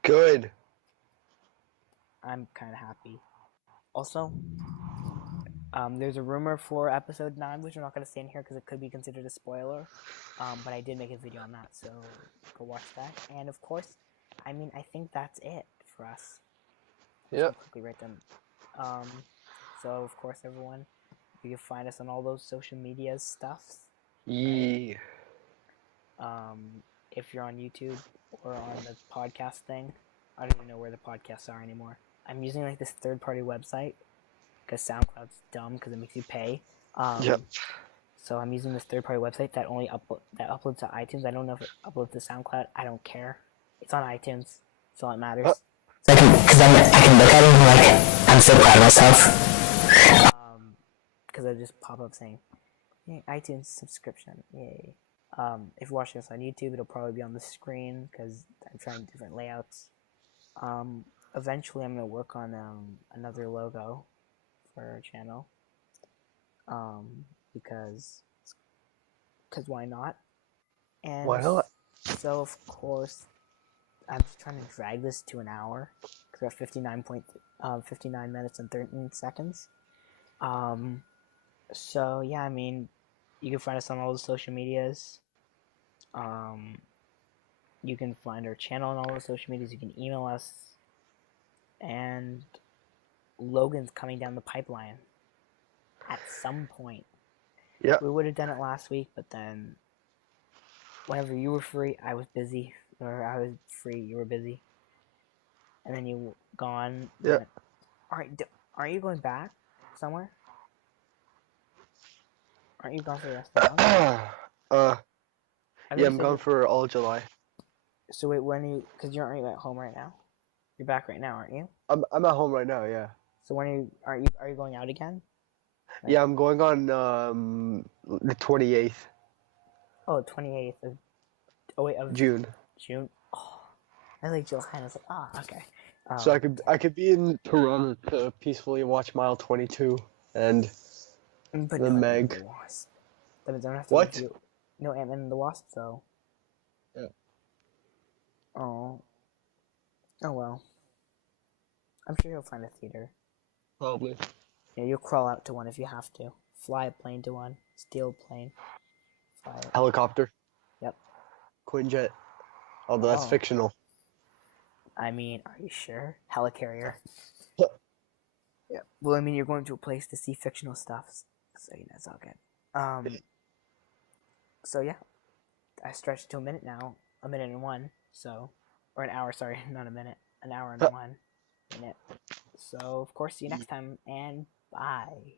Good. I'm kind of happy. Also, there's a rumor for episode 9, which we're not going to say in here because it could be considered a spoiler. But I did make a video on that, so go watch that. And of course, I mean, I think that's it for us. Yeah. Quickly write them. So of course, everyone, you can find us on all those social media stuffs. Yeah. If you're on YouTube or on the podcast thing, I don't even know where the podcasts are anymore. I'm using like this third-party website because SoundCloud's dumb because it makes you pay. Yep. So I'm using this third-party website that only uploads to iTunes. I don't know if it uploads to SoundCloud. I don't care. It's on iTunes. That's all that matters. Because I can look at it and like, I'm so proud of myself. Because I just pop up saying, "Yay, iTunes subscription, yay." If you're watching this on YouTube, it'll probably be on the screen because I'm trying different layouts. Eventually, I'm going to work on another logo for our channel. Because why not? And Why not? So, of course, I'm just trying to drag this to an hour because we're at 59 minutes and 13 seconds. So yeah, I mean, you can find us on all the social medias. You can find our channel on all the social medias. You can email us. And Logan's coming down the pipeline at some point. Yeah. We would have done it last week, but then whenever you were free, I was busy or I was free, you were busy, and then you gone. Yeah. Aren't you going back somewhere? Aren't you gone for the rest of the month? uh, I thought yeah, you I'm said gone for all July. So wait, when are you? Because you aren't you at home right now? You're back right now, aren't you? I'm at home right now. Yeah. So when are you going out again? Right. Yeah, I'm going on the 28th Oh, 28th of of June. June. Oh, I like July, and I was like, okay. So I could be in Toronto to peacefully watch Mile 22 and but the no, Meg. the Wasp. But I don't have to What? review. No Ant-Man and the Wasp, though. Yeah. Oh. Oh well. I'm sure you'll find a theater. Probably. Yeah, you'll crawl out to one if you have to. Fly a plane to one. Steal a plane. Fly it. Helicopter. Yep. Quinjet. Although that's Oh. fictional. I mean, are you sure? Helicarrier. Yeah. Well, I mean, you're going to a place to see fictional stuff, so you know it's all good. So yeah, I stretched to a minute now, a minute and one. So, or an hour. Sorry, not a minute. An hour and 1 minute. So of course, see you next time, and bye.